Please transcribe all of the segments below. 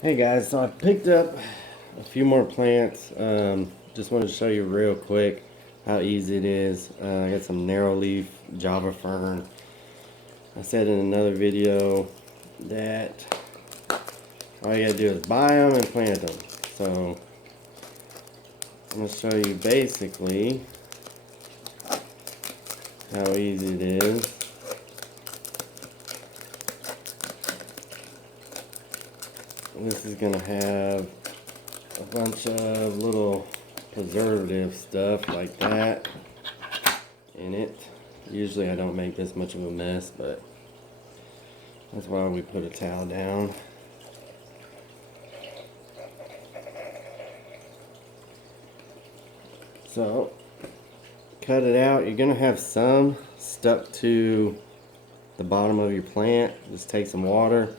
Hey guys, so I picked up a few more plants. Just wanted to show you real quick how easy it is. I got some narrow leaf Java fern. I said in another video that all you gotta do is buy them and plant them. So I'm gonna show you basically how easy it is. This is gonna have a bunch of little preservative stuff like that in it. Usually I don't make this much of a mess, but that's why we put a towel down. So cut it out. You're gonna have some stuck to the bottom of your plant. Just take some water.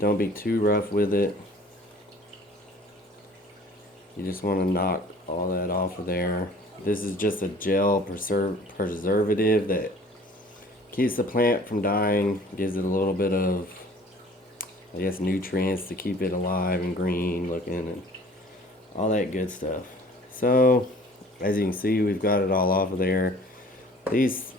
Don't be too rough with it. You just want to knock all that off of there. This is just a gel preservative that keeps the plant from dying, gives it a little bit of, I guess, nutrients to keep it alive and green looking and all that good stuff. So, as you can see, we've got it all off of there. These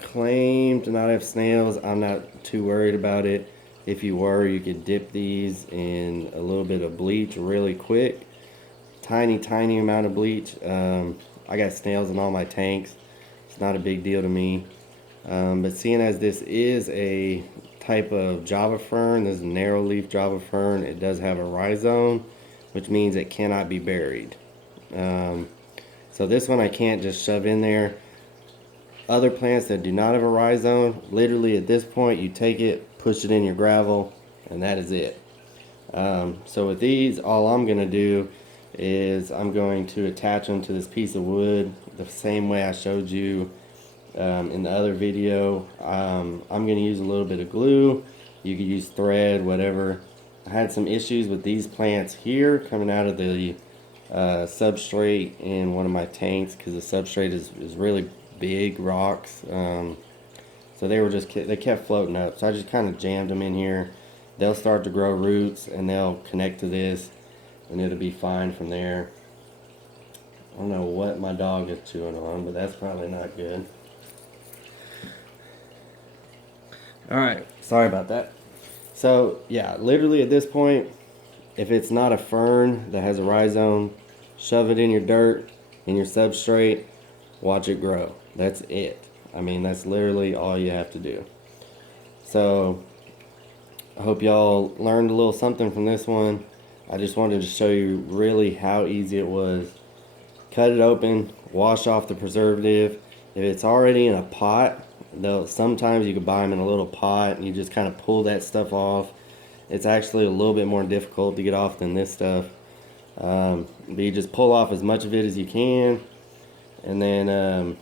claim to not have snails. I'm not too worried about it. If you were, you could dip these in a little bit of bleach really quick. Tiny amount of bleach. I got snails in all my tanks. It's not a big deal to me. But seeing as this is a type of Java fern, this is a narrow leaf Java fern, it does have a rhizome, which means it cannot be buried. So this one I can't just shove in there. Other plants that do not have a rhizome, literally at this point you take it, push it in your gravel, and that is it. So with these, all I'm going to do is I'm going to attach them to this piece of wood the same way I showed you in the other video. I'm going to use a little bit of glue. You could use thread, whatever. I had some issues with these plants here coming out of the substrate in one of my tanks because the substrate is really big rocks. So they kept floating up. So I just kind of jammed them in here. They'll start to grow roots and they'll connect to this and it'll be fine from there. I don't know what my dog is chewing on, but that's probably not good. Alright, sorry about that. So yeah, literally at this point, if it's not a fern that has a rhizome, shove it in your dirt, in your substrate, watch it grow. That's it. I mean, that's literally all you have to do. So I hope y'all learned a little something from this one. I just wanted to show you really how easy it was. Cut it open, wash off the preservative. If it's already in a pot, though, sometimes you can buy them in a little pot and you just kind of pull that stuff off. It's actually a little bit more difficult to get off than this stuff. But you just pull off as much of it as you can, and then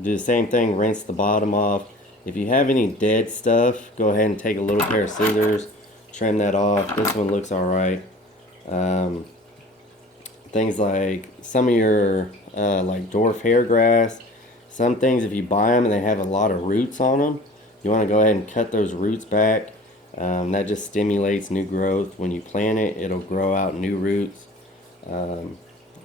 do the same thing, rinse the bottom off. If you have any dead stuff, go ahead and take a little pair of scissors, trim that off. This one looks alright. Things like some of your like dwarf hair grass, some things if you buy them and they have a lot of roots on them, you want to go ahead and cut those roots back. That just stimulates new growth. When you plant it, it'll grow out new roots.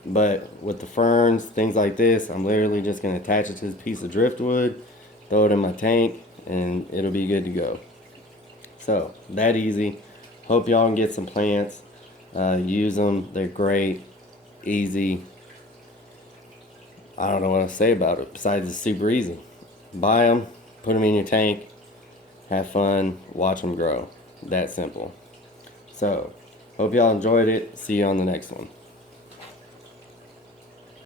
But with the ferns, things like this, I'm literally just going to attach it to this piece of driftwood, throw it in my tank, and it'll be good to go. So, that easy. Hope y'all can get some plants. Use them. They're great. Easy. I don't know what to say about it, besides it's super easy. Buy them, put them in your tank, have fun, watch them grow. That simple. So, hope y'all enjoyed it. See you on the next one.